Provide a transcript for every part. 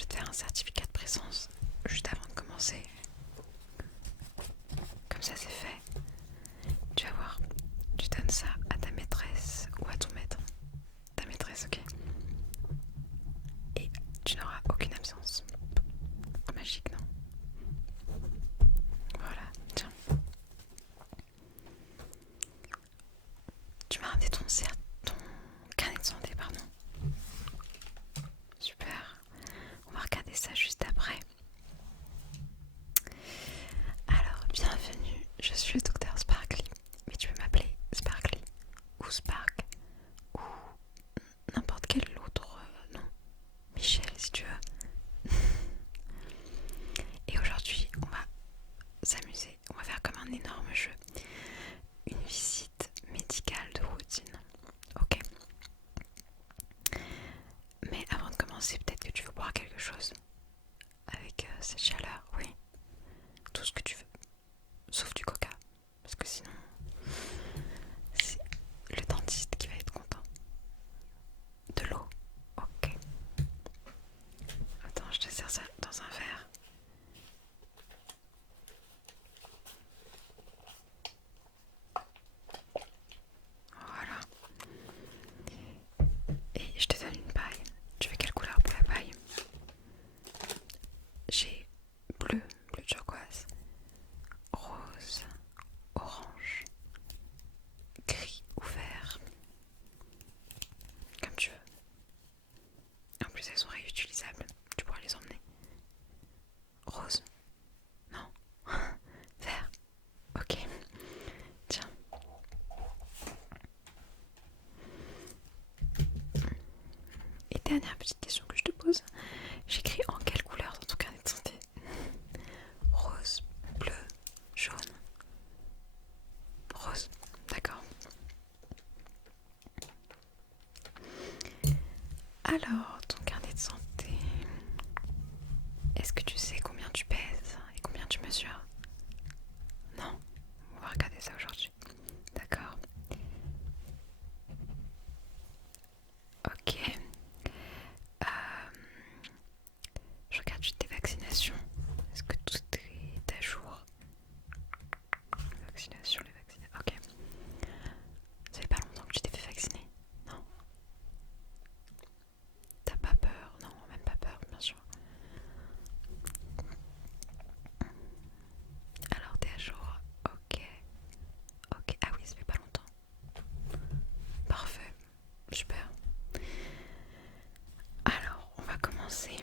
je vais te faire un certificat de présence juste avant de commencer. Comme ça, c'est fait. Tu vas voir, tu donnes ça à ta maîtresse ou à ton maître. Ta maîtresse, ok. Et tu n'auras aucune absence. Magique, non? Voilà, tiens. Tu m'as ramené ton carnet de santé, pardon. Super. On va regarder ça juste après. Alors, bienvenue. Je suis le docteur Sparkly. Mais tu peux m'appeler Sparkly ou Spark ou n'importe quel autre nom. Michel, si tu veux. Et aujourd'hui, on va s'amuser. On va faire comme un énorme jeu. Une visite médicale de routine. Ok. Mais avant de commencer, peut-être que tu veux boire quelque chose. Avec cette chaleur, oui. Tout ce que tu veux. Sauf du coca. Parce que sinon, c'est le dentiste qui va être content. De l'eau. Ok. Attends, je te sers ça dans un verre. Voilà. Et je te donne une paille. Tu veux quelle couleur pour la paille? J'ai bleu turquoise, rose, orange, gris ou vert. Comme tu veux. En plus, elles sont réutilisables. Tu pourras les emmener. Rose? Non. Vert? Ok. Tiens. Et dernière petite question que je te pose. J'écris en quelle couleur dans ton carnet de santé? Rose, bleu, jaune. Rose, d'accord. Alors, ton carnet de santé. Est-ce que tu sais combien tu pèses et combien tu mesures? Non, on va regarder ça aujourd'hui. D'accord. Ok. Euh, je regarde juste tes vaccinations. Est-ce que tout est à jour? Les vaccinations. Ok. Ça fait pas longtemps que tu t'es fait vacciner? Non. T'as pas peur? Non, même pas peur, bien sûr. Alors t'es à jour? Ok. Ok. Ah oui, ça fait pas longtemps. Parfait. Super. Alors, on va commencer.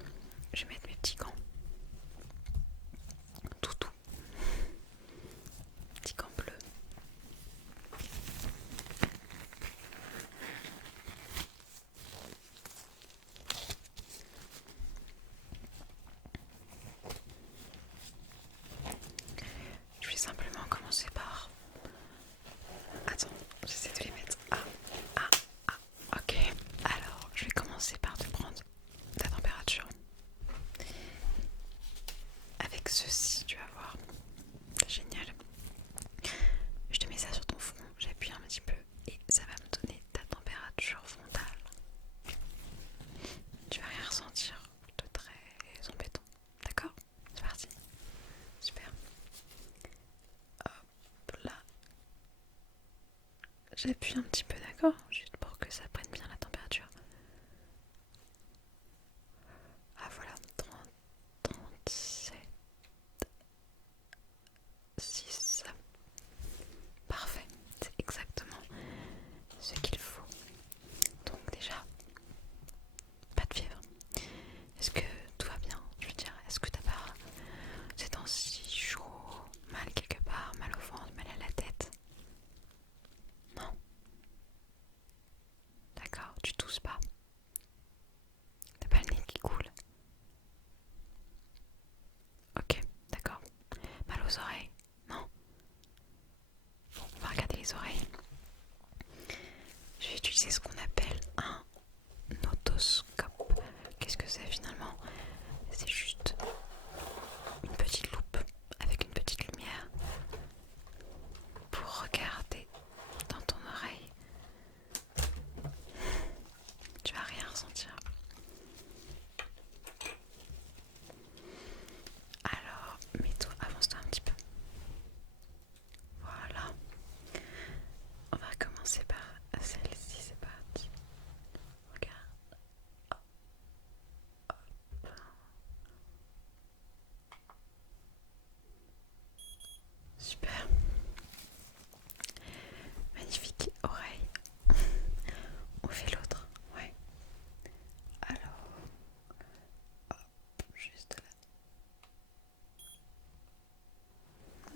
Je vais mettre mes petits gants. Tout. Petits gants bleus. Je vais simplement commencer par... Attends, j'essaie de les mettre. Ok. Alors, je vais commencer par te prendre ta température. Avec ceci, tu vas voir. Génial. Je te mets ça sur ton front, j'appuie un petit peu et ça va me donner ta température frontale. Tu vas rien ressentir de très embêtant. D'accord? C'est parti. Super. Hop là. J'appuie un petit peu, d'accord? Juste pour que ça prenne bien la température. Ah voilà, 30, 37, 6. Parfait, c'est exactement ce qu'il faut. Donc déjà, pas de fièvre. Est-ce que tout va bien? Je veux dire, est-ce que t'as pas ces temps-ci chaud, mal quelque part, mal au ventre, mal à la tête? Non? D'accord, tu tousses pas? T'as pas le nez qui coule? Ok, d'accord. Mal aux oreilles? Non? Bon, on va regarder les oreilles. Je vais utiliser ce qu'on appelle un otoscope. Qu'est-ce que c'est finalement? C'est juste une petite loupe avec une petite lumière pour regarder dans ton oreille. Tu vas rien ressentir.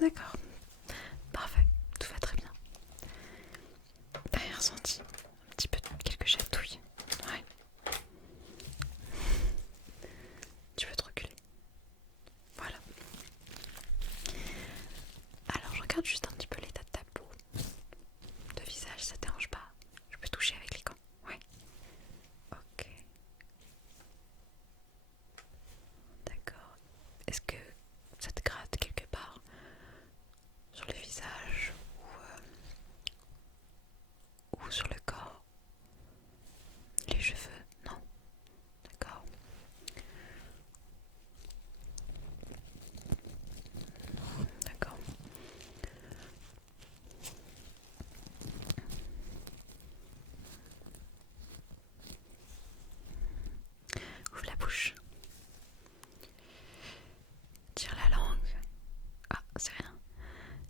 D'accord, parfait, tout va très bien. T'as rien ressenti? Un petit peu quelques chatouilles? Ouais. Tu veux te reculer? Voilà. Alors je regarde juste un petit peu l'état de ta peau. De visage, ça te dérange pas? Je peux toucher avec les gants? Ouais. Ok. D'accord. Est-ce que ça te gratte quelque part? Sur le visage ou sur le corps? Les cheveux? Non? D'accord. D'accord. Ouvre la bouche. Tire la langue. Ah, c'est rien.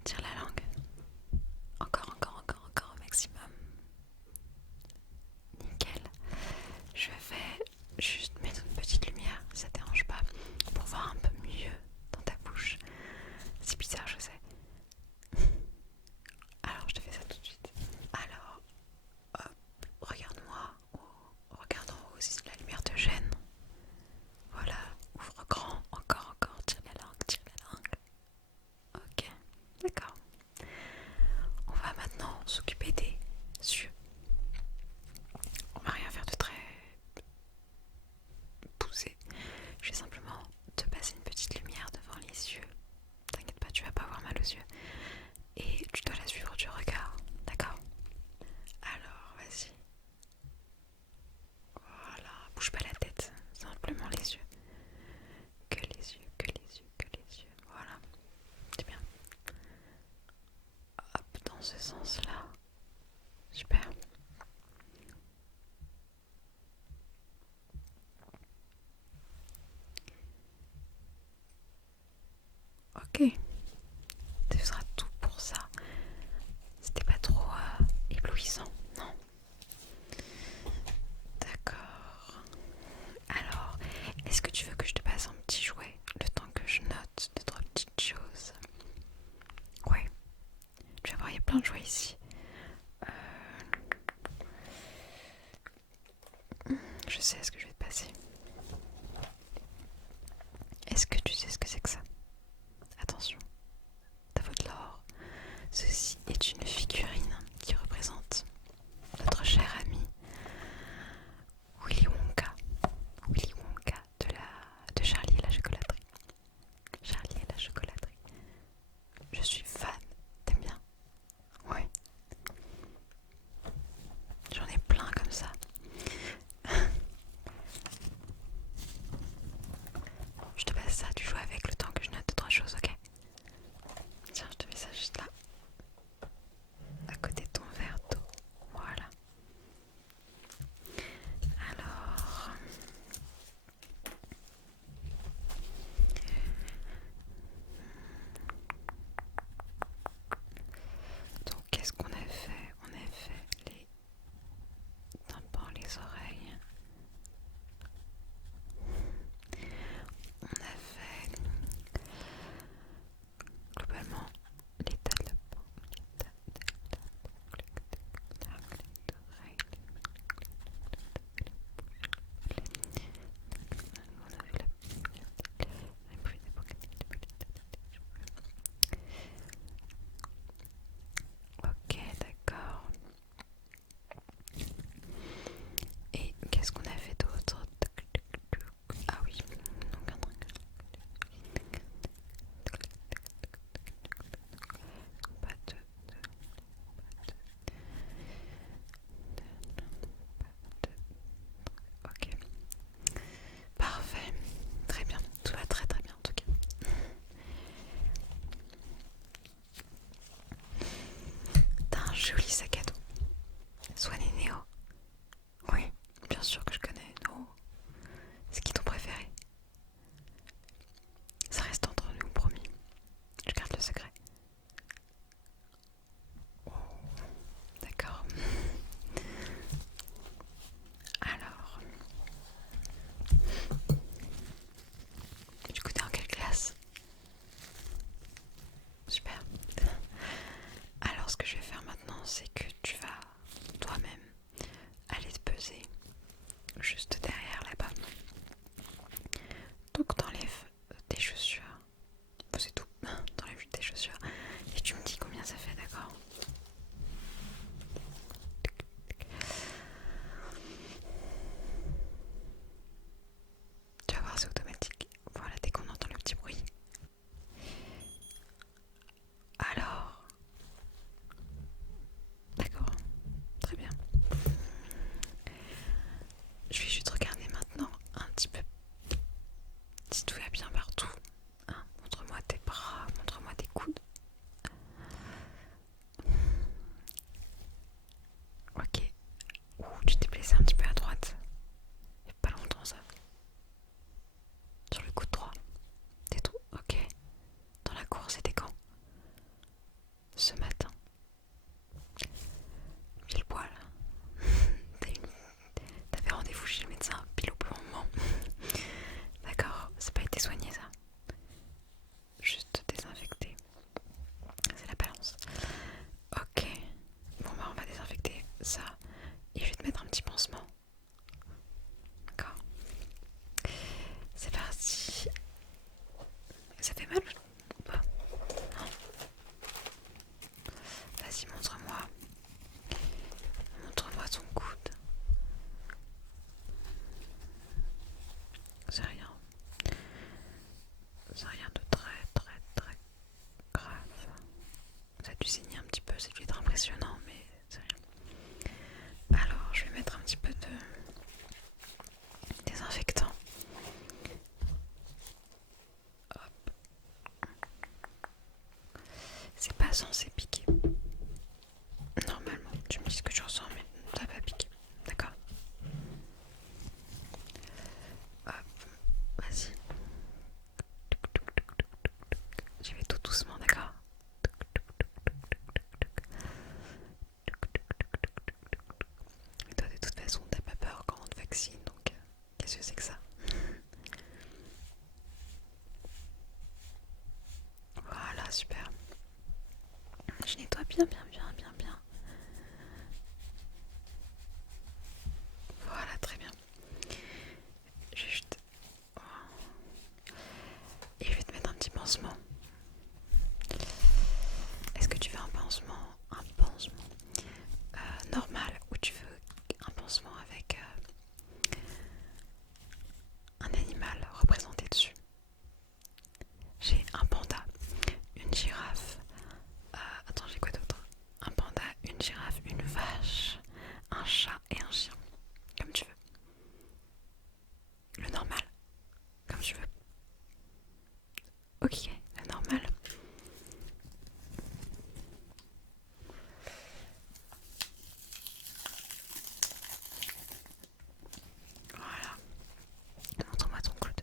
Tire la langue. Encore au maximum. Nickel. Je vais juste mettre une petite lumière, si ça te dérange pas, pour voir un peu mieux dans ta bouche. C'est bizarre, je sais. Alors, je te fais ça tout de suite. Alors, hop, regarde-moi. Regarde en haut si la lumière te gêne. Voilà, ouvre grand, encore, tire la langue. Ok, d'accord. On va maintenant s'occuper des yeux. On va rien faire de très poussé. Je vais simplement te passer une petite lumière devant les yeux. T'inquiète pas, tu vas pas avoir mal aux yeux. Et tu dois la suivre du regard, d'accord? Alors, vas-y. Voilà, bouge pas la tête, simplement les yeux. Que les yeux, que les yeux, que les yeux. Voilà, c'est bien. Hop, dans ce sens-là. Super. Ok, ce sera tout pour ça. C'était pas trop éblouissant, non? D'accord. Alors, est-ce que tu veux que je te passe un petit jouet le temps que je note deux, trois petites choses? Ouais. Tu vas voir, il y a plein de jouets ici. Je sais ce que je vais te passer. Est-ce que tu sais ce que c'est que ça? Attention, ta faute de l'or. Ceci est une figurine qui représente notre cher ami Willy Wonka. Willy Wonka de la C'est rien. C'est rien de très très très grave. Ça a dû saigner un petit peu, c'est dû être impressionnant, mais c'est rien. Alors, je vais mettre un petit peu de désinfectant. Hop. C'est pas censé piquer. Normalement, tu me dis ce que tu ressens, mais ça va piquer. D'accord? Hop, vas-y. J'y vais tout doucement, d'accord? Et toi, de toute façon, t'as pas peur quand on te vaccine, donc qu'est-ce que c'est que ça? Voilà, super. Je nettoie bien, bien, bien, bien, bien. Voilà, très bien. Juste. Et je vais te mettre un petit pansement. Est-ce que tu veux un pansement normal ou tu veux un pansement avec un animal représenté dessus? J'ai un panda, une girafe. Attends, j'ai quoi d'autre? Un panda, une girafe, une vache, un chat et un chien. Comme tu veux. Le normal, comme tu veux. Ok, le normal. Voilà. Montre-moi ton coude.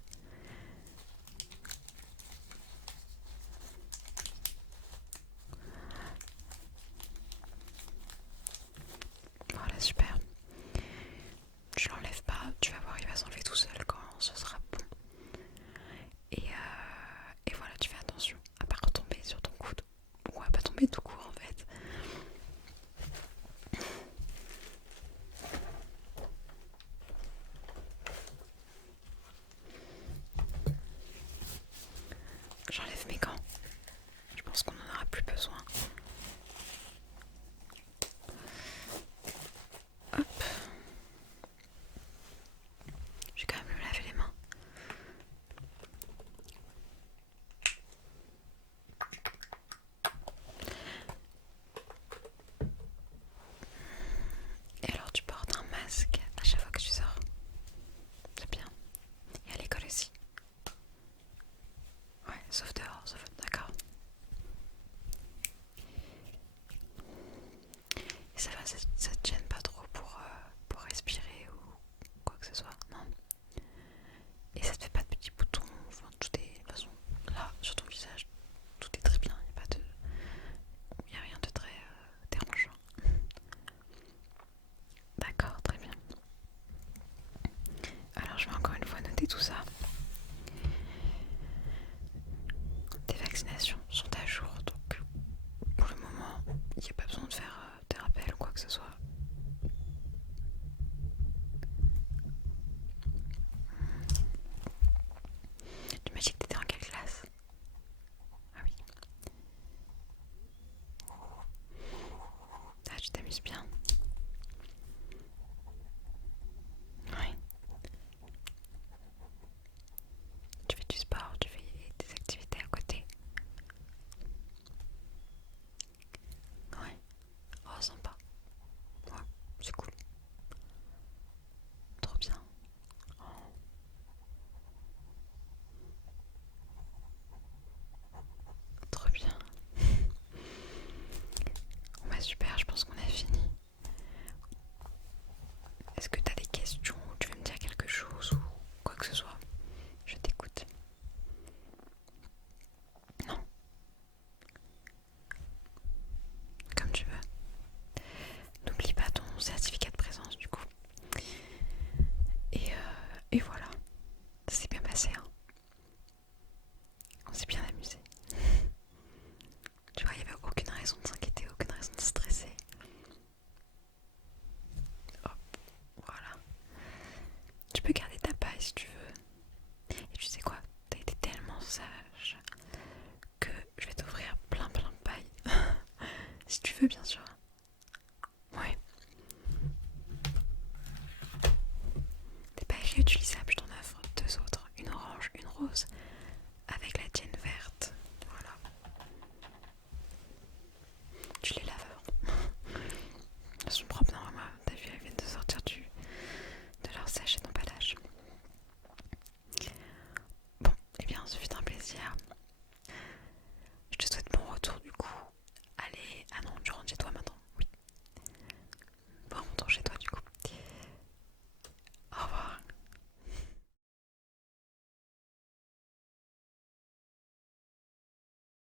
Voilà, super. Tu l'enlèves pas, tu vas voir, il va s'enlever tout seul quand ce sera bon. Et voilà, tu fais attention à pas retomber sur ton coude. Ou à pas tomber tout court en fait. J'enlève mes gants. Je pense qu'on n'en aura plus besoin. Hop. Je vais quand même me laver les mains. Et alors tu portes un masque à chaque fois que tu sors. C'est bien. Et à l'école aussi. Ouais, sauf dehors, d'accord. Et ça va, ça te gêne pas trop pour respirer ou quoi que ce soit, non? Et ça te fait pas de petits boutons, enfin tout est, de toute façon, là, sur ton visage, tout est très bien, il n'y a rien de très dérangeant. D'accord, très bien. Alors je vais encore une fois noter tout ça. Tes vaccinations sont à jour, donc pour le moment, il n'y a pas besoin de faire des rappels ou quoi que ce soit. Tu m'as dit que t'étais en quelle classe? Ah oui. Ah, tu t'amuses bien. Oui. Tu fais du sport, tu fais des activités à côté. Ouais. Oh, sympa. Ouais, c'est cool. Trop bien. Oh, trop bien. Bon bah super, je pense qu'on a fini. Est-ce que t'as des questions ou tu veux me dire quelque chose ou quoi que ce soit? Je t'écoute. Non, comme tu veux. N'oublie pas ton certificat de présence du coup. Et voilà, ça s'est bien passé, hein. On s'est bien amusé. Tu vois, il n'y avait aucune raison de s'inquiéter, aucune raison de stresser. Hop, voilà. Tu peux garder ta paille si tu veux. Et tu sais quoi? T'as été tellement sage que je vais t'offrir plein plein de pailles. Si tu veux, bien sûr.